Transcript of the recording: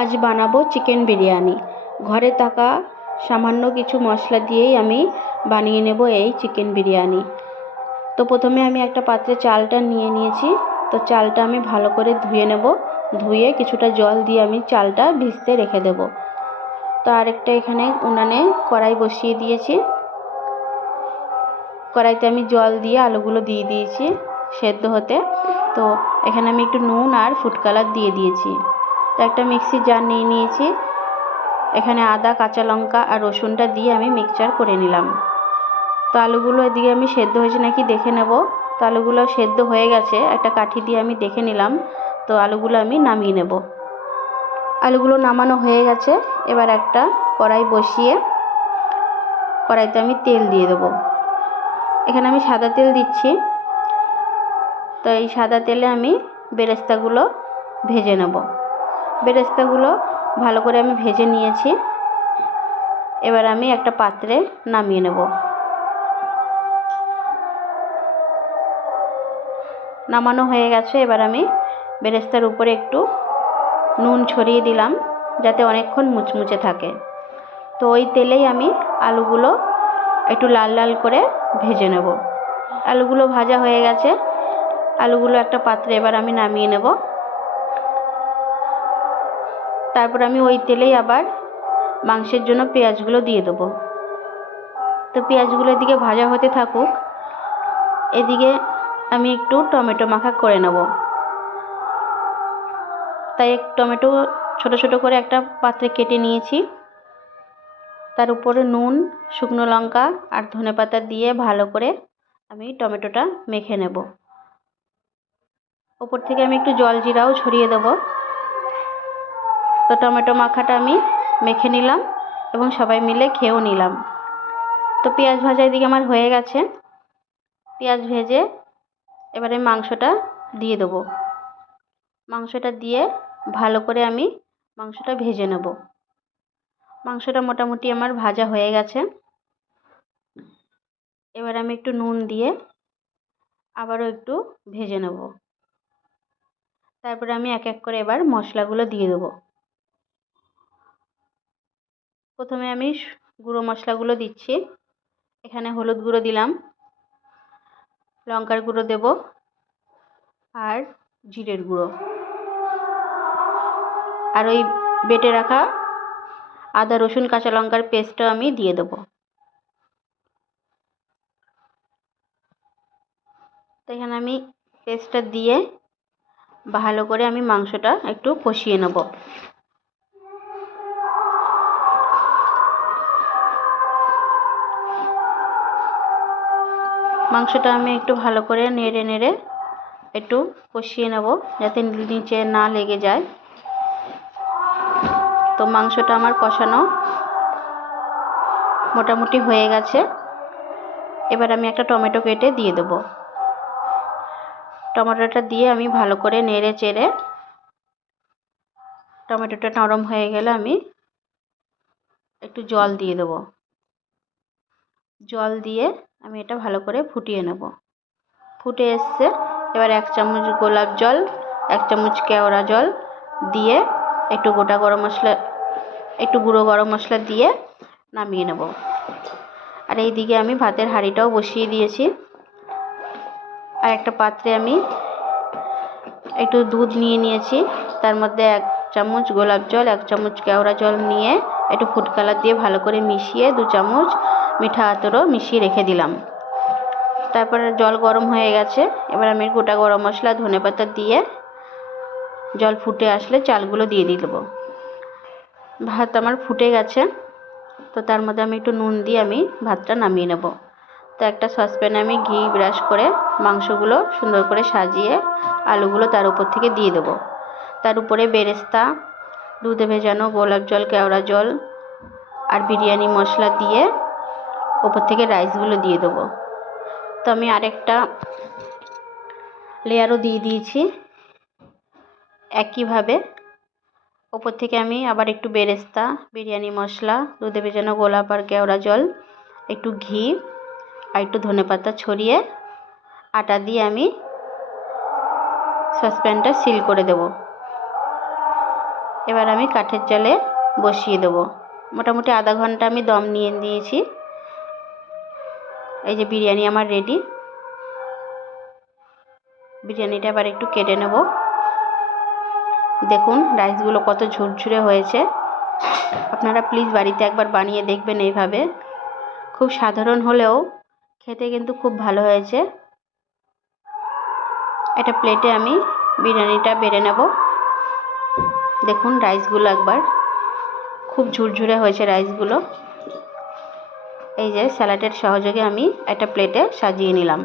আজ বানাবো চিকেন বিরিয়ানি। ঘরে থাকা সামান্য কিছু মশলা দিয়েই আমি বানিয়ে নেব এই চিকেন বিরিয়ানি। তো প্রথমে আমি একটা পাত্রে চালটা নিয়ে নিয়েছি। তো চালটা আমি ভালো করে ধুয়ে নেব। ধুয়ে কিছুটা জল দিয়ে আমি চালটা ভিজতে রেখে দেব। তো আরেকটা এখানে উনানে কড়াই বসিয়ে দিয়েছি। কড়াইতে আমি জল দিয়ে আলুগুলো দিয়ে দিয়েছি সেদ্ধ হতে। তো এখানে আমি একটু নুন আর ফুড কালার দিয়ে দিয়েছি। তো একটা মিক্সির জার নিয়ে নিয়েছি। এখানে আদা, কাঁচা লঙ্কা আর রসুনটা দিয়ে আমি মিক্সচার করে নিলাম। তো আলুগুলো এদিকে আমি সেদ্ধ হয়েছে নাকি দেখে নেব। তো আলুগুলো সেদ্ধ হয়ে গেছে, একটা কাঠি দিয়ে আমি দেখে নিলাম। তো আলুগুলো আমি নামিয়ে নেব। আলুগুলো নামানো হয়ে গেছে, এবার একটা কড়াই বসিয়ে কড়াইতে আমি তেল দিয়ে দেবো। এখানে আমি সাদা তেল দিচ্ছি। তো এই সাদা তেলে আমি বেরেস্তাগুলো ভেজে নেব। বেরেস্তাগুলো ভালো করে আমি ভেজে নিয়েছি। এবার আমি একটা পাত্রে নামিয়ে নেব। নামানো হয়ে গেছে, এবার আমি বেরেস্তার উপরে একটু নুন ছড়িয়ে দিলাম যাতে অনেকক্ষণ মুচমুচে থাকে। তো ওই তেলেই আমি আলুগুলো একটু লাল লাল করে ভেজে নেব। আলুগুলো ভাজা হয়ে গেছে। আলুগুলো একটা পাত্রে এবার আমি নামিয়ে নেব। তারপর আমি ওই তেলেই আবার মাংসের জন্য পেঁয়াজগুলো দিয়ে দেবো। তো পেঁয়াজগুলো এদিকে ভাজা হতে থাকুক, এদিকে আমি একটু টমেটো মাখা করে নেব। তাই টমেটো ছোট ছোট করে একটা পাত্রে কেটে নিয়েছি। তার উপরে নুন, শুকনো লঙ্কা আর ধনে পাতা দিয়ে ভালো করে আমি টমেটোটা মেখে নেব। ওপর থেকে আমি একটু জল জিরাও ছড়িয়ে দেবো। তো টমেটো মাখাটা আমি মেখে নিলাম এবং সবাই মিলে খেয়েও নিলাম। তো পেঁয়াজ ভাজা এদিকে আমার হয়ে গেছে। পেঁয়াজ ভেজে এবারে মাংসটা দিয়ে দেবো। মাংসটা দিয়ে ভালো করে আমি মাংসটা ভেজে নেব। মাংসটা মোটামুটি আমার ভাজা হয়ে গেছে। এবার আমি একটু নুন দিয়ে আবারও একটু ভেজে নেব। তারপরে আমি এক এক করে এবার মশলাগুলো দিয়ে দেবো। প্রথমে আমি গুঁড়ো মশলাগুলো দিচ্ছি। এখানে হলুদ গুঁড়ো দিলাম। লঙ্কার গুঁড়ো দেব আর জিরের গুঁড়ো। আর ওই বেটে রাখা আদা, রসুন, কাঁচা লঙ্কার পেস্টটাও আমি দিয়ে দেবো। তো এখানে আমি পেস্টটা দিয়ে ভালো করে আমি মাংসটা একটু কষিয়ে নেব। মাংসটা আমি একটু ভালো করে নেড়ে নেড়ে একটু কষিয়ে নেব যাতে নিচে না লেগে যায়। তো মাংসটা আমার কষানো মোটামুটি হয়ে গেছে। এবার আমি একটা টমেটো কেটে দিয়ে দেবো। টমেটোটা দিয়ে আমি ভালো করে নেড়ে চেড়ে টমেটোটা নরম হয়ে গেলে আমি একটু জল দিয়ে দেবো। জল দিয়ে আমি এটা ভালো করে ফুটিয়ে নেব। ফুটে এসছে। এবার এক চামচ গোলাপ জল, এক চামচ কেওড়া জল দিয়ে একটু গোটা গরম মশলা, একটু গুঁড়ো গরম মশলা দিয়ে নামিয়ে নেব। আর এই দিকে আমি ভাতের হাঁড়িটাও বসিয়ে দিয়েছি। আর একটা পাত্রে আমি একটু দুধ নিয়ে নিয়েছি। তার মধ্যে এক চামচ গোলাপ জল, এক চামচ কেওড়া জল নিয়ে একটু ফুড কালার দিয়ে ভালো করে মিশিয়ে দু চামচ মিঠা আতরও মিশিয়ে রেখে দিলাম। তারপরে জল গরম হয়ে গেছে। এবার আমি গোটা গরম মশলা, ধনে পাতা দিয়ে জল ফুটে আসলে চালগুলো দিয়ে দিয়ে দেবো। ভাত আমার ফুটে গেছে, তো তার মধ্যে আমি একটু নুন দিয়ে আমি ভাতটা নামিয়ে নেব। তো একটা সসপ্যানে আমি ঘি ব্রাশ করে মাংসগুলো সুন্দর করে সাজিয়ে আলুগুলো তার উপর থেকে দিয়ে দেবো। তার উপরে বেরেস্তা, দুধে ভেজানো গোলাপ জল, কেওড়া জল আর বিরিয়ানি মশলা দিয়ে ওপর থেকে রাইসগুলো দিয়ে দেবো। তো আমি আরেকটা লেয়ারও দিয়ে দিয়েছি। একইভাবে ওপর থেকে আমি আবার একটু বেরেস্তা, বিরিয়ানি মশলা, দুধে ভেজানো গোলাপ আর কেওড়া জল, একটু ঘি আর একটু ধনে পাতা ছড়িয়ে আটা দিয়ে আমি সসপ্যানটা সিল করে দেব। এবার আমি কাঠের জালে বসিয়ে দেবো। মোটামুটি আধা ঘণ্টা আমি দম নিয়ে দিয়েছি এই যে বিরিয়ানি আমার রেডি বিরিয়ানিটা এবার একটু কেটে নেব। দেখুন রাইসগুলো কত ঝুরঝুরে হয়েছে। আপনারা প্লিজ বাড়িতে একবার বানিয়ে দেখবেন এইভাবে। খুব সাধারণ হলেও খেতে কিন্তু খুব ভালো হয়েছে। একটা প্লেটে আমি বিরিয়ানিটা বেড়ে নেব। দেখুন রাইসগুলো একবার। খুব ঝুরঝুরে হয়েছে রাইসগুলো এই যে স্যালাডের সহযোগে আমি একটা প্লেটে সাজিয়ে নিলাম।